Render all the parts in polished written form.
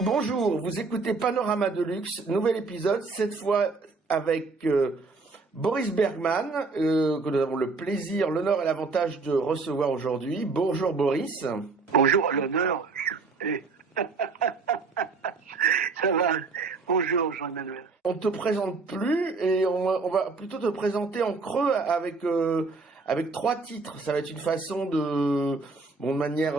Bonjour, vous écoutez Panorama de Luxe, nouvel épisode, cette fois avec Boris Bergman, que nous avons le plaisir, l'honneur et l'avantage de recevoir aujourd'hui. Bonjour Boris. Bonjour, l'honneur. Ça va. Bonjour Jean-Emmanuel. On ne te présente plus et on va plutôt te présenter en creux avec 3 titres. Ça va être une façon de manière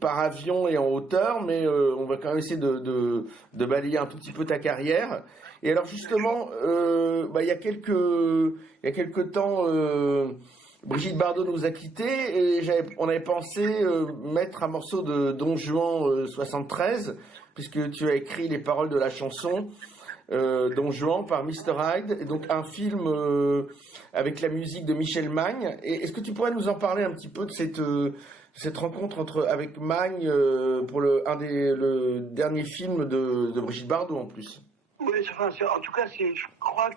par avion et en hauteur, mais on va quand même essayer de balayer un tout petit peu ta carrière. Et alors justement, il y a quelques temps, Brigitte Bardot nous a quittés et on avait pensé mettre un morceau de Don Juan 73, puisque tu as écrit les paroles de la chanson Don Juan par Mr. Hyde, et donc un film avec la musique de Michel Magne. Et est-ce que tu pourrais nous en parler un petit peu de cette rencontre avec Magne pour le dernier film de Brigitte Bardot en plus? Oui, en tout cas, je crois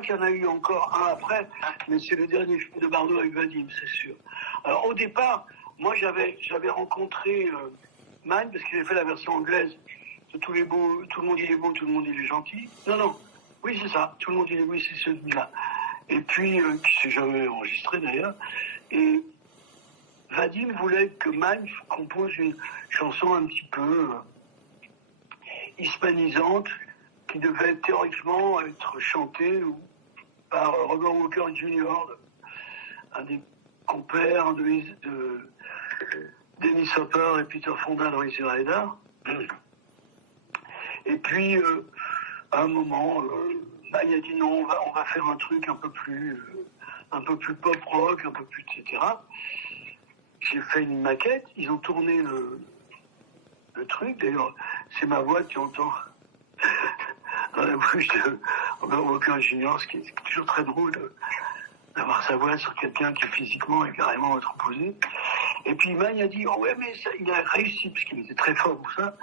qu'il y en a eu encore un après, mais c'est le dernier film de Bardot avec Vadim, c'est sûr. Alors au départ, moi j'avais rencontré Magne parce qu'il avait fait la version anglaise de Tout le monde il est beau, tout le monde il est gentil. Non, oui c'est ça, Tout le monde il est beau, c'est celui-là. Et puis, qui s'est jamais enregistré d'ailleurs. Et Vadim voulait que Magne compose une chanson un petit peu hispanisante, qui devait théoriquement être chantée par Robert Walker Jr., un des compères de Dennis Hopper et Peter Fonda dans Easy Rider. Et puis, à un moment, Magne a dit non, on va faire un truc un peu plus pop rock, un peu plus, etc. J'ai fait une maquette, ils ont tourné le truc. D'ailleurs, c'est ma voix que tu entends dans la bouche de Robert Walker Jr., ce qui est toujours très drôle d'avoir sa voix sur quelqu'un qui physiquement est carrément à l'opposé. Et puis Magne a dit oh ouais, mais ça, il a réussi, parce qu'il était très fort pour ça.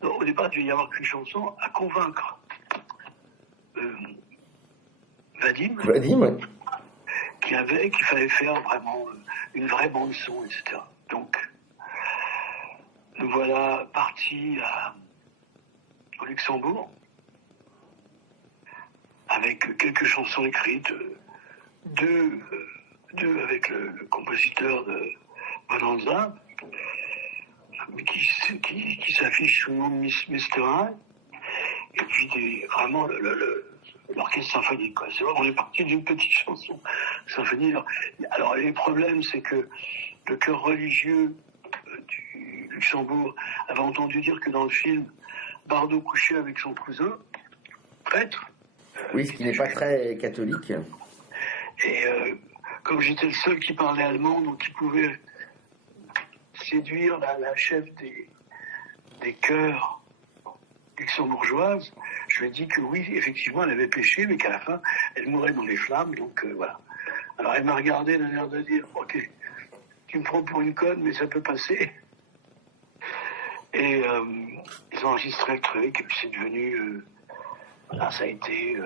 Donc, au départ, il devait y avoir qu'une chanson à convaincre Vadim, qu'il fallait faire vraiment une vraie bande son, etc. Donc, nous voilà partis au Luxembourg avec quelques chansons écrites, deux avec le compositeur de Bonanza, qui s'affiche sous le nom de Mr. Hyde, et puis vraiment l'orchestre symphonique, quoi. C'est vrai, on est parti d'une petite chanson symphonique. Alors les problèmes, c'est que le chœur religieux du Luxembourg avait entendu dire que dans le film, Bardot couchait avec son cousin, prêtre. Oui, ce qui n'est pas très catholique. Et comme j'étais le seul qui parlait allemand, donc qui pouvait séduire la chef des chœurs luxembourgeoises, je lui ai dit que oui, effectivement, elle avait péché, mais qu'à la fin, elle mourrait dans les flammes, donc voilà. Alors elle m'a regardé d'un air de dire, ok, tu me prends pour une conne, mais ça peut passer. Et ils ont enregistré le truc, et puis c'est devenu... ça a été...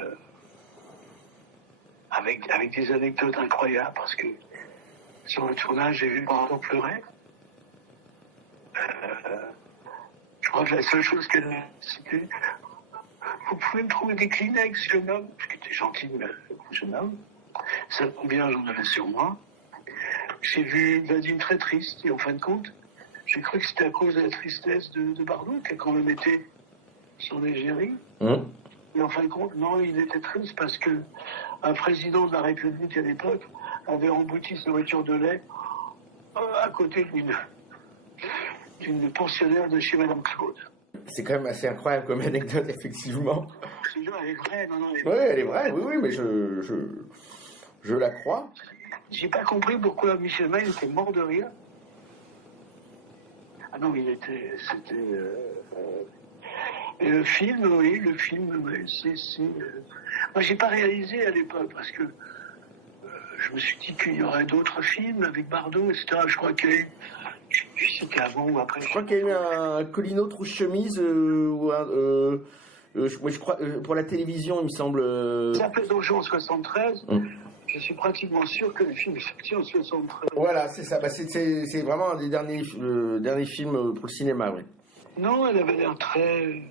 avec des anecdotes incroyables, parce que sur le tournage, j'ai vu Bardot pleurer. Je crois que la seule chose qu'elle m'a dit, c'était « Vous pouvez me trouver des Kleenex, jeune homme ?» Ce qui était gentil, mais jeune homme. Ça tombe bien, j'en avais sur moi. J'ai vu Vadim très triste, et en fin de compte, j'ai cru que c'était à cause de la tristesse de Bardot, qui a quand même été son égérie. Mais en fin de compte, non, il était triste parce que un président de la République à l'époque avait embouti sa voiture de lait à côté d'une pensionnaire de chez Madame Claude. C'est quand même assez incroyable comme anecdote, effectivement. C'est sûr, elle est vraie, non, Oui, elle est vraie, oui, mais je la crois. J'ai pas compris pourquoi Michel Magne était mort de rire. Ah non, c'était... Et le film, oui, moi, j'ai pas réalisé à l'époque, parce que je me suis dit qu'il y aurait d'autres films avec Bardot, etc. Je crois qu'il y a eu... Je sais plus si c'était avant ou après. Je crois qu'il y a eu un Colino Trouche-Chemise, je crois, pour la télévision, il me semble. Ça s'appelait Don Juan 73. Je suis pratiquement sûr que le film est sorti en 73. Voilà, c'est ça. C'est vraiment un des derniers films pour le cinéma, oui. Non, elle avait l'air très...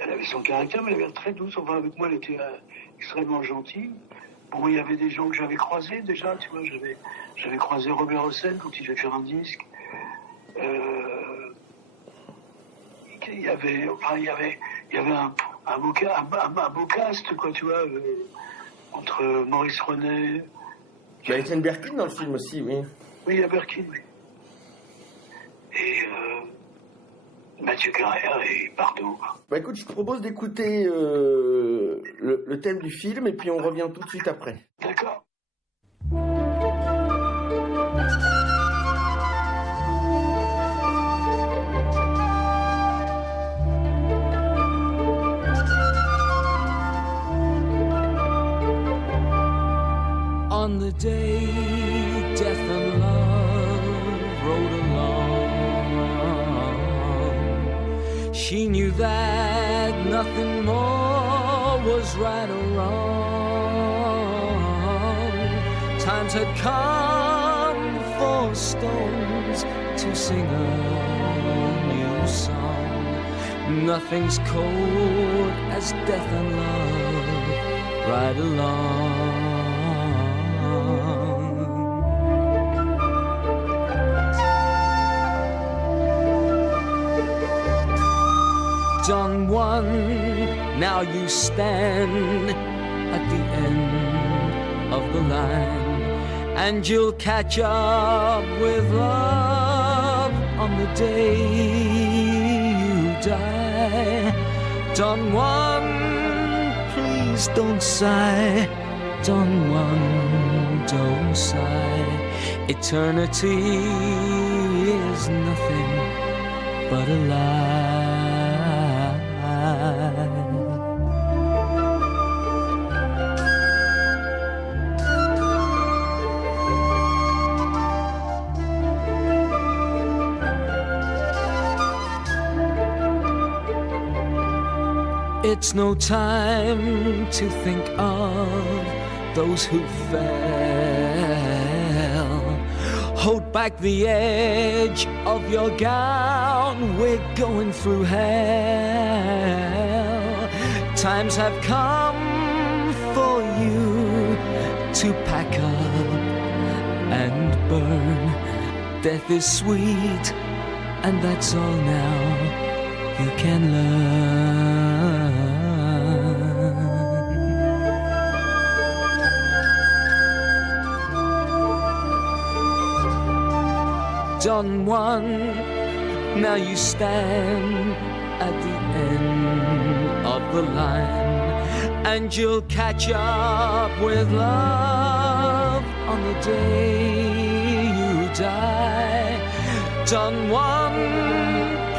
Elle avait son caractère, mais elle avait l'air très douce. Enfin, avec moi, elle était extrêmement gentille. Bon, il y avait des gens que j'avais croisés déjà, tu vois. J'avais croisé Robert Hossein quand il devait faire un disque. Il y avait un beau cast, quoi, tu vois, entre Maurice René. Il y a Étienne Berkin dans le film aussi, oui. Oui, il y a Berkin, oui. Et Mathieu Carrère et Bardot. Bah écoute, je te propose d'écouter le thème du film et puis on revient tout de suite après. D'accord. On the day death and love rode along, she knew that nothing more was right or wrong. Times had come for stones to sing a new song. Nothing's cold as death and love ride along. Done one, now you stand at the end of the line, and you'll catch up with love on the day you die. Done one, please don't sigh. Done one, don't sigh. Eternity is nothing but a lie. It's no time to think of those who fell. Hold back the edge of your gown, we're going through hell. Times have come for you to pack up and burn. Death is sweet, and that's all now you can learn. Done one, now you stand at the end of the line, and you'll catch up with love on the day you die. Done one,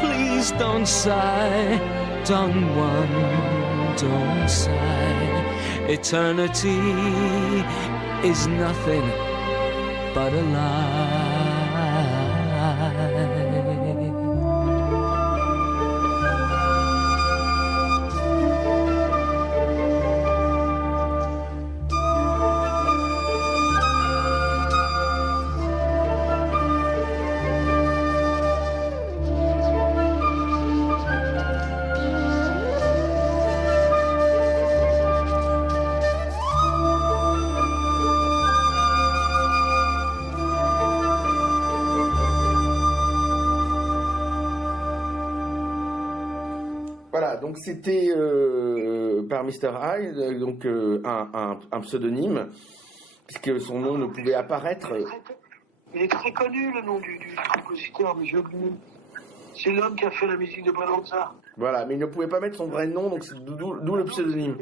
please don't sigh. Done one, don't sigh. Eternity is nothing but a lie. Donc c'était par Mr. Hyde, donc un pseudonyme, puisque son nom ne pouvait apparaître. Il est très connu, le nom du compositeur, mais j'ai oublié. C'est l'homme qui a fait la musique de Bonanza. Voilà, mais il ne pouvait pas mettre son vrai nom, donc c'est d'où le pseudonyme.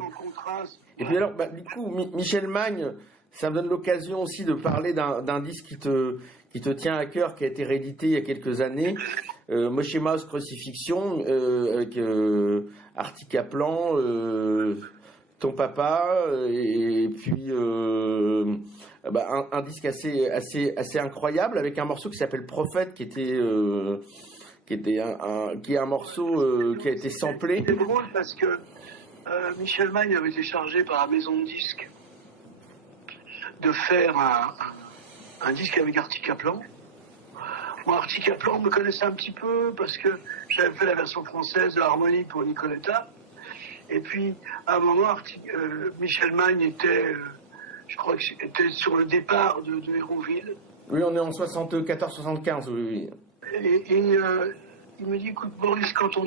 Et puis alors, du coup, Michel Magne, ça me donne l'occasion aussi de parler d'un disque qui te tient à cœur, qui a été réédité il y a quelques années. Moshe Mouse Crucifixion, avec Artie Kaplan, ton papa, et puis un disque assez incroyable, avec un morceau qui s'appelle Prophète, qui est un morceau qui a été samplé. C'est drôle parce que Michel Magne avait été chargé par la maison de disques de faire un disque avec Artie Kaplan, Bon, Artie Kaplan me connaissait un petit peu parce que j'avais fait la version française de l'harmonie pour Nicoletta. Et puis, à un moment, Michel Magne était, je crois que était sur le départ de Hérouville. Oui, on est en 74-75, oui. Et il me dit, écoute Boris, quand on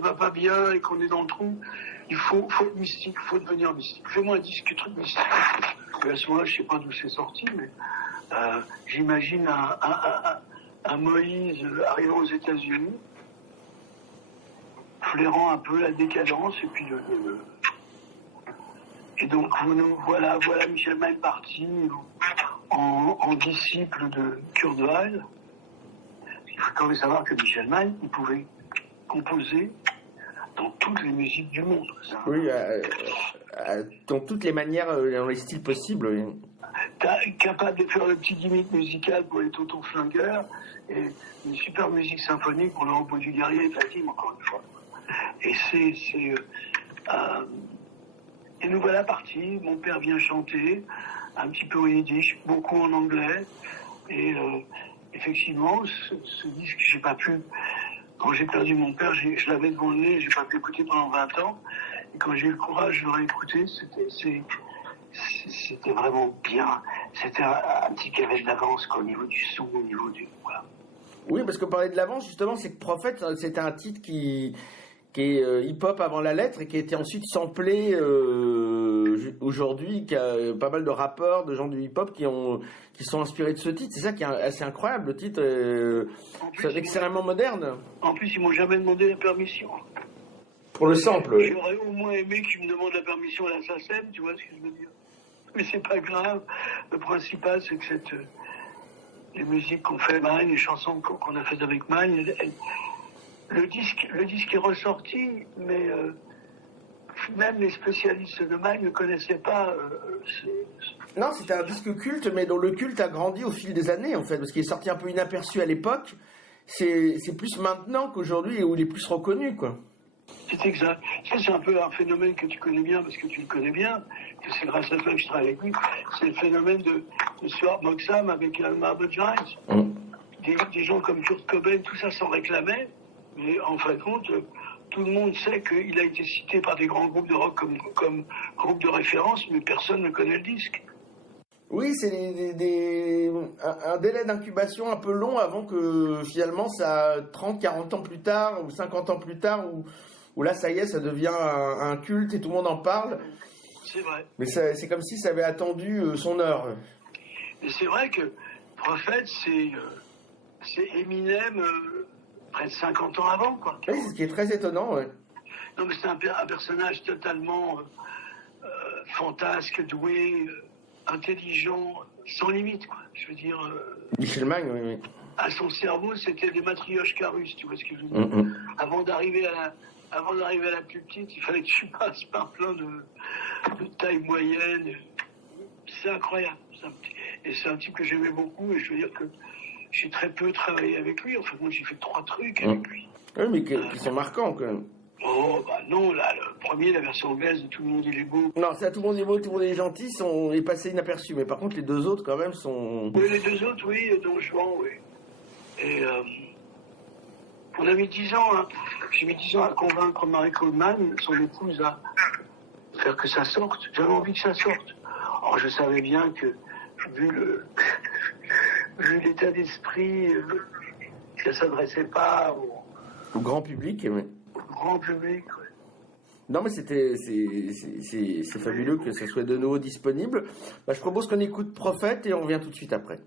va pas bien et qu'on est dans le trou, il faut être mystique, il faut devenir mystique. Fais-moi un disque truc mystique. Et à ce moment-là, je sais pas d'où c'est sorti, mais j'imagine un Moïse arrivant aux États-Unis, flairant un peu la décadence, et puis et donc voilà Michel Magne parti en disciple de Kurt Weill. Il faut quand même savoir que Michel Magne, il pouvait composer dans toutes les musiques du monde. Ça. Oui, dans toutes les manières, dans les styles possibles. Oui. Capable de faire le petit gimmick musical pour les Tontons Flingueurs et une super musique symphonique pour le repos du guerrier et Fatim, encore une fois. Et et nous voilà partis. Mon père vient chanter, un petit peu en yiddish, beaucoup en anglais. Et effectivement, ce disque, j'ai pas pu. Quand j'ai perdu mon père, je l'avais devant le nez, j'ai pas pu écouter pendant 20 ans. Et quand j'ai eu le courage de le réécouter, c'était vraiment bien. C'était un petit qui avait de l'avance au niveau du son, au niveau du... Voilà. Oui, parce que parler de l'avance, justement, c'est que Prophète, c'était un titre qui est hip-hop avant la lettre et qui a été ensuite samplé aujourd'hui, qui a pas mal de rappeurs, de gens du hip-hop qui sont inspirés de ce titre. C'est ça qui est assez incroyable, le titre. C'est extrêmement moderne. En plus, ils m'ont jamais demandé la permission. Pour le sample, oui. J'aurais au moins aimé qu'ils me demandent la permission à la SACEM, tu vois ce que je veux dire. Mais c'est pas grave. Le principal, c'est que les musiques qu'on fait Magne, les chansons qu'on a faites avec Magne, le disque est ressorti, mais même les spécialistes de Magne ne connaissaient pas. Non, c'était un disque culte, mais dont le culte a grandi au fil des années, en fait, parce qu'il est sorti un peu inaperçu à l'époque. C'est plus maintenant qu'aujourd'hui où il est plus reconnu, quoi. C'est exact. Ça, c'est un peu un phénomène que tu connais bien, parce que tu le connais bien, que c'est grâce à toi que je travaille avec lui. C'est le phénomène de Stuart Moxham avec Marble Giants. Des gens comme Kurt Cobain, tout ça s'en réclamait. Mais en fin de compte, tout le monde sait qu'il a été cité par des grands groupes de rock comme groupe de référence, mais personne ne connaît le disque. Oui, c'est un délai d'incubation un peu long avant que finalement, ça 30, 40 ans plus tard ou 50 ans plus tard, où là, ça y est, ça devient un culte et tout le monde en parle. C'est vrai. Mais c'est comme si ça avait attendu son heure. Et c'est vrai que Prophète, c'est Eminem près de 50 ans avant, quoi. Oui, c'est ce qui est très étonnant, ouais. Non, mais c'est un personnage totalement fantasque, doué, intelligent, sans limite, quoi. Je veux dire... Michel Magne, oui, oui. À son cerveau, c'était des matrioshkas russes, tu vois ce que je veux dire. Avant d'arriver à la plus petite, il fallait que tu passes par plein de taille moyenne. C'est incroyable. Et c'est un type que j'aimais beaucoup, et je veux dire que j'ai très peu travaillé avec lui. Enfin, moi, j'ai fait 3 trucs avec lui. Oui, mais qui sont marquants, quand même. Oh, bah non, là, le premier, la version anglaise de Tout le monde il est beau. Non, c'est à Tout le monde est beau, tout le monde est gentil, est passé inaperçu. Mais par contre, les 2 autres, quand même, sont... Oui, les 2 autres, oui, Don Juan, oui. Et on a mis 10 ans, hein. J'ai mis 10 ans à convaincre Marie Coleman, son épouse, à faire que ça sorte. J'avais envie que ça sorte. Alors, je savais bien que, vu l'état d'esprit, ça ne s'adressait pas au grand public. Mais... Au grand public, oui. Non, mais c'est fabuleux que ça soit de nouveau disponible. Bah, je propose qu'on écoute Prophète et on revient tout de suite après.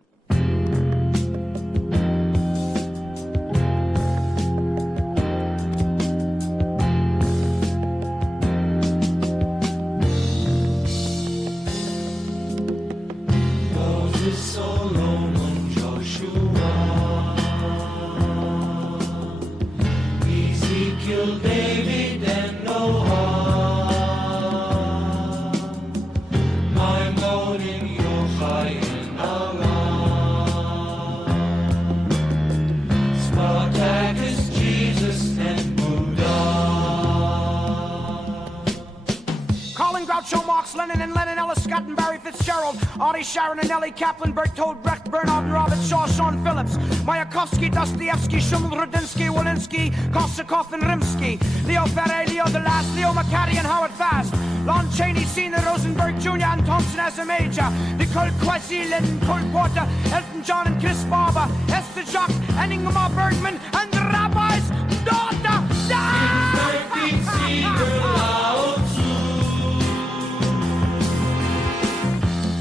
Groucho Marx, Lenin and Lenin, Ellis, Scott and Barry Fitz, Fitzgerald, Artie Sharon and Ellie Kaplan, Bertold Brecht, Bernard and Robert Shaw, Sean Phillips, Mayakovsky, Dostoevsky, Schumann, Rudinsky, Walensky, Korsakov and Rimsky, Leo Ferre, Leo DeLast, Leo McCarty and Howard Fast, Lon Chaney, Senior, Rosenberg Jr. and Thompson as a major, Nicole Quasi, Lennon Cole Porter, Elton John and Chris Barber, Esther Jacques and Ingmar Bergman, and the Rabbi's daughter.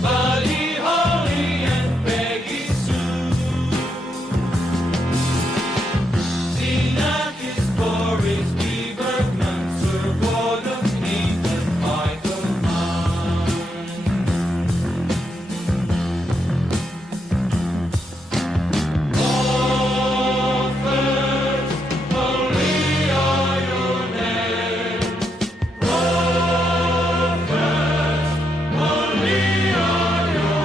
Buddy Holly and Peggy Sue, Xenakis, Boris, Bergman, Sir Gordon, Ethan, Michael Mann. Authors, holy are your names. Authors, holy are your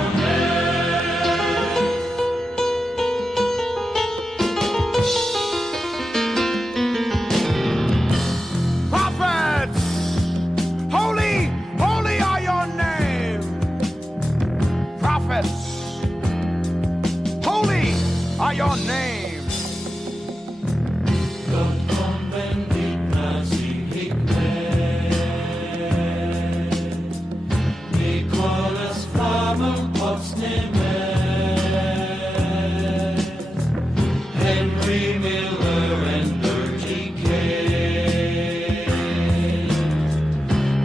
Prophets, holy, holy are your name. Prophets, holy are your name. Gott kom bendita sig hikmet, Nicholas Flamel Potsnemet, Henry Miller and Bertie Kay,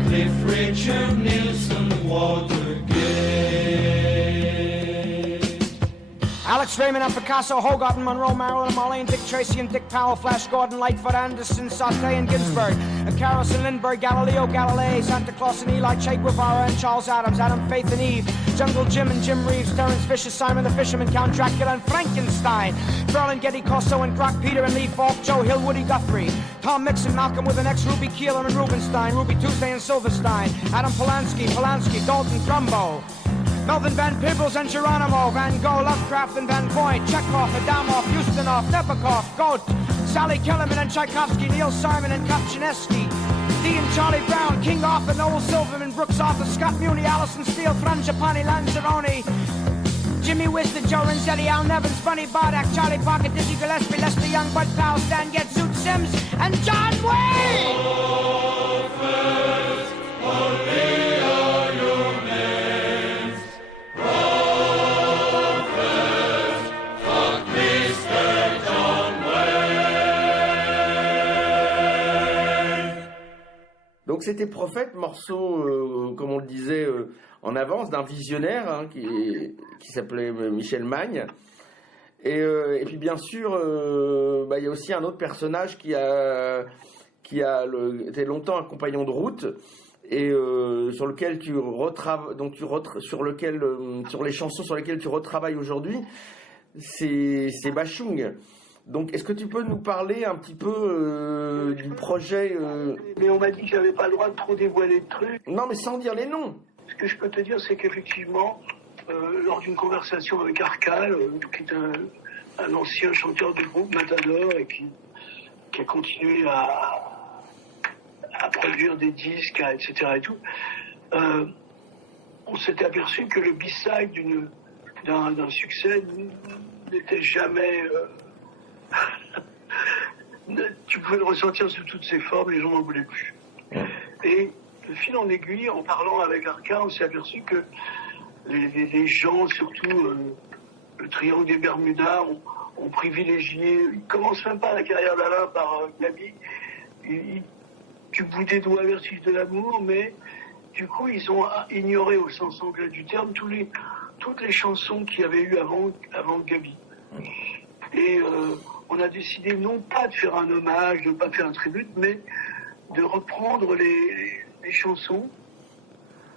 Cliff Richard Nielsen, Watergate. Alex Raymond and Picasso, Hogarth and Monroe, Marilyn Marlene, Dick Tracy and Dick Powell, Flash Gordon, Lightfoot, Anderson, Sauté and Ginsberg, and Carolson Lindbergh, Galileo Galilei, Santa Claus and Eli, Che Guevara and Charles Adams, Adam Faith and Eve, Jungle Jim and Jim Reeves, Terrence Fisher, Simon the Fisherman, Count Dracula and Frankenstein, Ferlin, Getty, Corso and Grok, Peter and Lee Falk, Joe Hill, Woody Guthrie, Tom Mixon, Malcolm with an X, Ruby Keeler and Rubenstein, Ruby Tuesday and Silverstein, Adam Polanski, Dalton Trumbo, Melvin Van Peebles and Geronimo, Van Gogh, Lovecraft and Van Voigt, Chekhov, Adamov, Ustinov, Nabokov, Goat, Sally Kellerman and Tchaikovsky, Neil Simon and Kopchaneski, Dee and Charlie Brown, King Arthur, Noel Silverman, Brooks Arthur, Scott Muni, Allison Steele, Frangipani, Lanzarone, Jimmy Wisdom, Joe Renzetti, Al Nevins, Bunny Bardak, Charlie Parker, Dizzy Gillespie, Lester Young, Bud Powell, Stan Getz, Zoot Sims, and John Wayne! Donc c'était Prophète, morceau, comme on le disait en avance, d'un visionnaire hein, qui s'appelait Michel Magne. Et puis bien sûr, il y a aussi un autre personnage qui a été longtemps un compagnon de route et sur lequel sur les chansons sur lesquelles tu retravailles aujourd'hui, c'est Bachung. Donc, est-ce que tu peux nous parler un petit peu du projet Mais on m'a dit que j'avais pas le droit de trop dévoiler de trucs. Non, mais sans dire les noms. Ce que je peux te dire, c'est qu'effectivement, lors d'une conversation avec Arcal, qui est un ancien chanteur du groupe Matador et qui a continué à produire des disques, etc. et tout, on s'était aperçu que le B-side d'un succès n'était jamais... tu pouvais le ressentir sous toutes ses formes, les gens n'en voulaient plus. Et de fil en aiguille, en parlant avec Arca, on s'est aperçu que les gens, surtout le triangle des Bermudas, ont privilégié, ils ne commencent même pas la carrière d'Alain par Gabi, du bout des doigts vertige de l'amour, mais du coup ils ont ignoré au sens anglais du terme toutes les chansons qu'il y avait eu avant Gabi. Et on a décidé non pas de faire un hommage, de ne pas faire un tribut, mais de reprendre les chansons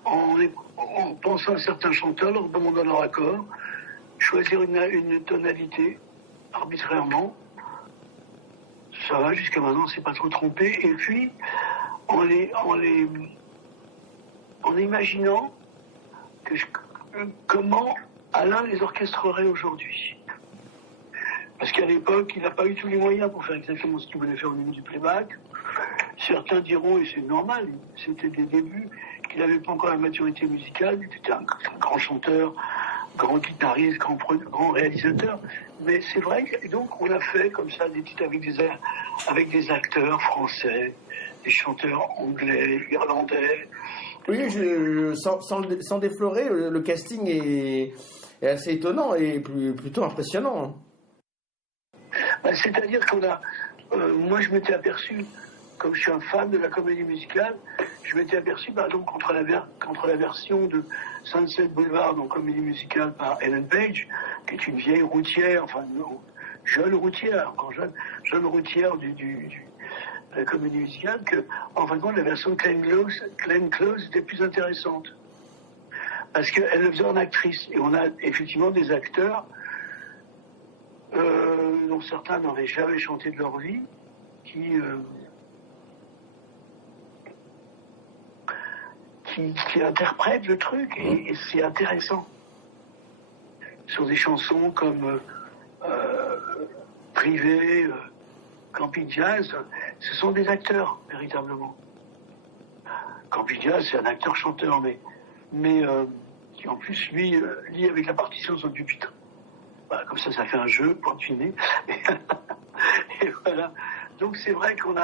en pensant à certains chanteurs, leur demandant leur accord, choisir une tonalité arbitrairement. Ça va, jusqu'à maintenant, c'est pas trop trompé. Et puis, en imaginant comment Alain les orchestrerait aujourd'hui. Parce qu'à l'époque, il n'a pas eu tous les moyens pour faire exactement ce qu'il voulait faire au niveau du playback. Certains diront, et c'est normal, c'était des débuts, qu'il n'avait pas encore la maturité musicale, il était un grand chanteur, grand guitariste, grand réalisateur. Mais c'est vrai, et donc on a fait comme ça des titres avec des acteurs français, des chanteurs anglais, irlandais. Oui, sans déflorer, le casting est assez étonnant et plutôt impressionnant. C'est-à-dire qu'on a... moi, je m'étais aperçu, comme je suis un fan de la comédie musicale, je m'étais aperçu, donc, contre la version de Sunset Boulevard en comédie musicale par Ellen Page, qui est une vieille routière, enfin, jeune routière, encore jeune routière de la comédie musicale, que, en fin de compte, la version de Glenn Close était plus intéressante. Parce qu'elle le faisait en actrice. Et on a effectivement des acteurs dont certains n'avaient jamais chanté de leur vie, qui interprètent le truc, et c'est intéressant. Sur des chansons comme Privé, Camping Jazz, ce sont des acteurs, véritablement. Camping Jazz, c'est un acteur-chanteur, mais qui en plus, lui, lit avec la partition sur le pupitre. Voilà, comme ça fait un jeu, point fini. Et voilà. Donc c'est vrai qu'on est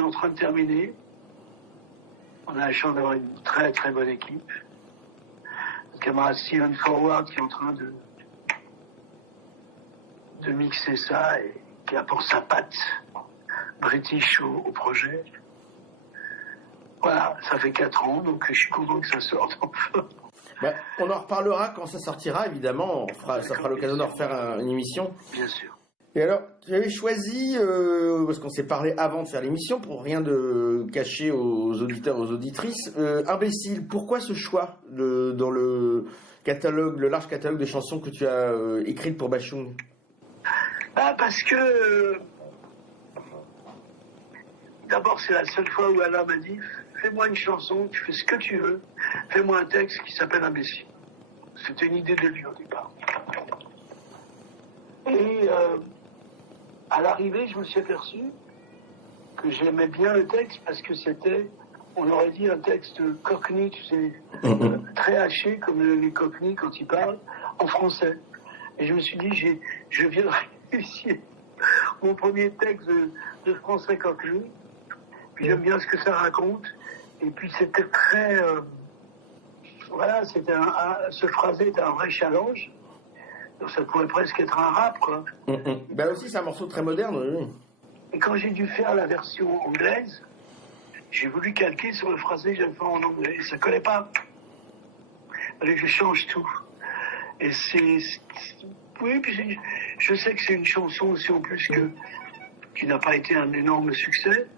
en train de terminer. On a la chance d'avoir une très très bonne équipe. Le camarade Steven Forward qui est en train de mixer ça et qui apporte sa patte british au projet. Voilà, ça fait 4 ans, donc je suis content que ça sorte enfin. On en reparlera quand ça sortira, évidemment. Ça fera l'occasion d'en refaire une émission. Bien sûr. Et alors, j'avais choisi, parce qu'on s'est parlé avant de faire l'émission, pour rien de cacher aux auditeurs, aux auditrices, Imbécile. Pourquoi ce choix dans le large catalogue de chansons que tu as écrites pour Bashung? Parce que d'abord, c'est la seule fois où Alain m'a dit fais-moi une chanson, tu fais ce que tu veux, fais-moi un texte qui s'appelle Imbécile. C'était une idée de lui au départ. Et à l'arrivée, je me suis aperçu que j'aimais bien le texte parce que c'était, on aurait dit, un texte cockney, tu sais, très haché comme les cockneys quand ils parlent, en français. Et je me suis dit, je viens de réussir mon premier texte de français cockney. Puis j'aime bien ce que ça raconte. Et puis c'était très... voilà, ce phrasé était un vrai challenge. Donc ça pourrait presque être un rap, quoi. Ben aussi, c'est un morceau très moderne, oui. Et quand j'ai dû faire la version anglaise, j'ai voulu calquer sur le phrasé que j'avais fait en anglais. Ça collait pas. Il fallait que je change tout. Et oui, puis je sais que c'est une chanson aussi en plus qui n'a pas été un énorme succès,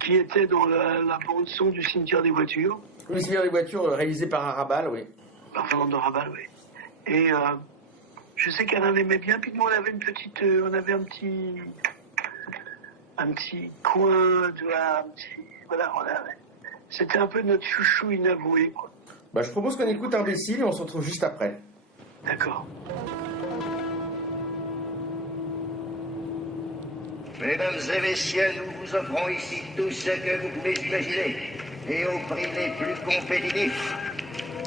qui était dans la bande-son du Cimetière des voitures. Le Cimetière des voitures, réalisé par Arabal, oui. Par Fernando Arrabal, oui. Et je sais qu'elle en aimait bien, puis nous on avait un petit coin, voilà, c'était un peu notre chouchou inavoué, quoi. Je propose qu'on écoute Imbécile et on se retrouve juste après. D'accord. Mesdames et messieurs, nous vous offrons ici tout ce que vous pouvez imaginer, et au prix les plus compétitifs,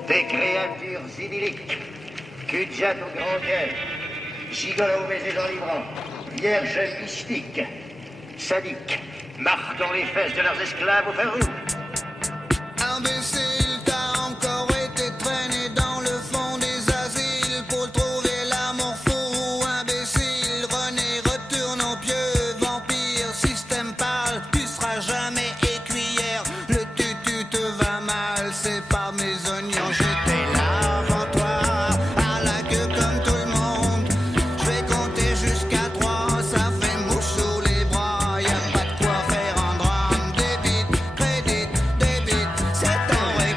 des créatures idylliques, cul-de-jatte au grand cœur, gigolos baisers enivrants, vierges mystiques, sadiques, marquant les fesses de leurs esclaves au fer rouge. Imbécile, t'as encore été traîné dans le fond des asiles pour trouver l'amour fou. Imbécile, René, retourne au pieu, vampire, système pâle, tu seras jamais écuyère. Le tutu te va mal, c'est pas mes oignons, j'étais là avant toi, à la queue comme tout le monde. Je vais compter jusqu'à 3, ça fait mouche sous les bras, y a pas de quoi faire un drame. Débite, crédit, débite, c'est en vrai.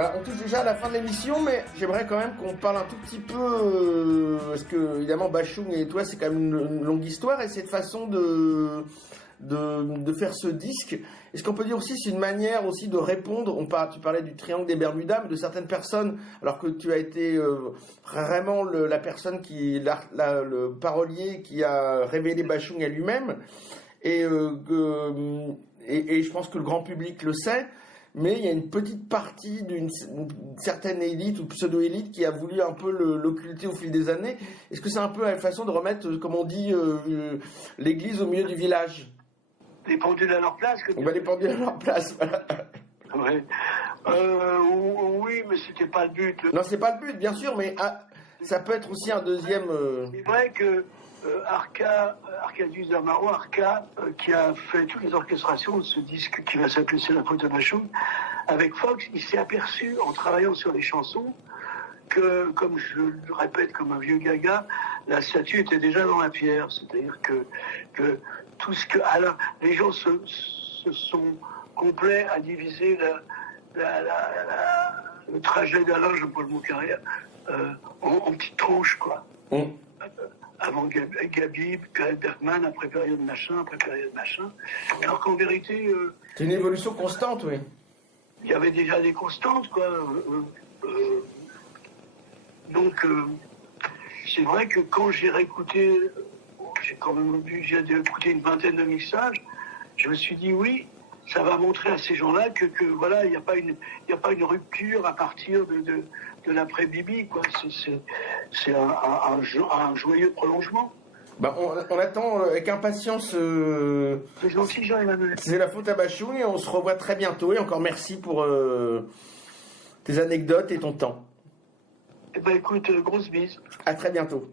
Voilà, on touche déjà à la fin de l'émission, mais j'aimerais quand même qu'on parle un tout petit peu, parce que évidemment Bachung et toi c'est quand même une longue histoire, et cette façon de faire ce disque. Est-ce qu'on peut dire aussi c'est une manière aussi de répondre, tu parlais du triangle des Bermudas, mais de certaines personnes, alors que tu as été vraiment la personne le parolier qui a révélé Bachung à lui-même, et je pense que le grand public le sait, mais il y a une petite partie d'une certaine élite ou pseudo-élite qui a voulu un peu l'occulter au fil des années. Est-ce que c'est un peu la façon de remettre, comme on dit, l'église au milieu du village? Les pendules à leur place. On va les pendules à leur place, voilà. Ouais. Oui, mais c'était pas le but. Non, c'est pas le but, bien sûr, mais ça peut être aussi un deuxième... C'est vrai que Arcadius Amaro, qui a fait toutes les orchestrations de ce disque qui va s'appeler C'est la faute de Bachung, avec Fox, il s'est aperçu en travaillant sur les chansons que, comme je le répète comme un vieux gaga, la statue était déjà dans la pierre. C'est-à-dire que tout ce que... Alors, les gens se sont complets à diviser le trajet d'Alain, je pas le mot carrière, en petites tranches, quoi. Avant Gabi, période Bergman, après période machin. Alors qu'en vérité... c'est une évolution constante, oui. Il y avait déjà des constantes, quoi. Donc, c'est vrai que quand j'ai réécouté, j'ai quand même obligé d'écouter une vingtaine de mixages, je me suis dit oui, ça va montrer à ces gens-là que voilà, il n'y a pas une rupture à partir de l'après-Bibi, quoi. C'est un joyeux prolongement. Bah, on attend avec impatience. C'est gentil, Jean-Emmanuel. C'est la faute à Bachung et on se revoit très bientôt. Et encore merci pour tes anecdotes et ton temps. Eh ben écoute, grosse bise. À très bientôt.